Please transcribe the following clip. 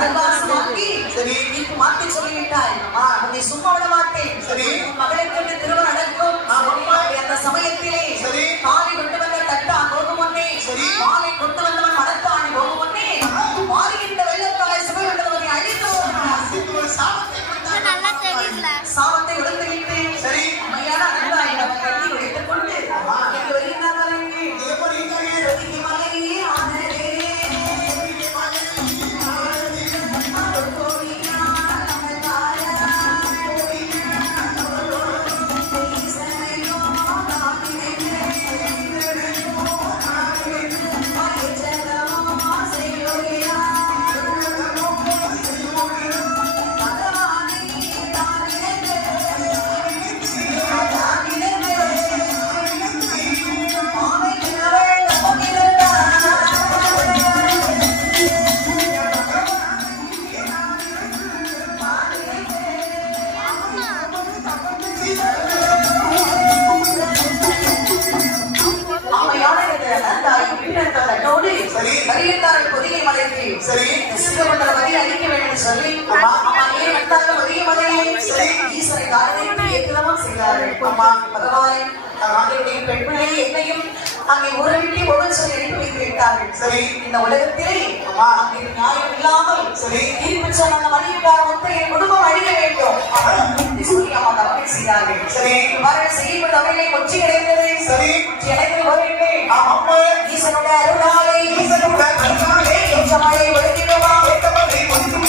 கடற்காசு வாங்கி சரி இப்ப மாத்தி சொல்லிவிட்டாய் உன்னை சும்மா விட மாட்டேன். சரி மகளுக்கு திருமணம் நடக்கும். அந்த சமயத்திலே சரி காலை கொண்டு வந்த தட்டான் போகும் முன்னே சரி மாலை கொண்டு வந்தவன் மனத்தான் போகும் முன்னே மாறுகின்ற வெள்ளத்தாய் சிவகண்டவனை அழித்து சாபத்தை உடந்து விட்டேன். சரி அம்மையான அண்ணாய் நம்ம கட்டி வைத்துக் கொண்டு இங்கு வருகின்றார்கள். மலையே ஆனரே என்னையும் அங்கே ஒரு வீட்டை ஒவ்வொரு சொல்லி அனுப்பி வைத்து விட்டார்கள். சரி இந்த உலகத்திலே நியாயம் இல்லாமல் சரி தீர்ப்பு சொன்ன அந்த மணிக்கார மொத்த என் குடும்பம் அழிய வேண்டும் சொல்லி அம்மா தவறை செய்தார்கள். சரி அவர்கள் செய்யும் தவறை கொச்சி கிடைத்தது. சரி எனக்கு வரவில்லை அம்மா ஈசனுடைய அருளாலே ஈசனுடைய அருளாலே மழை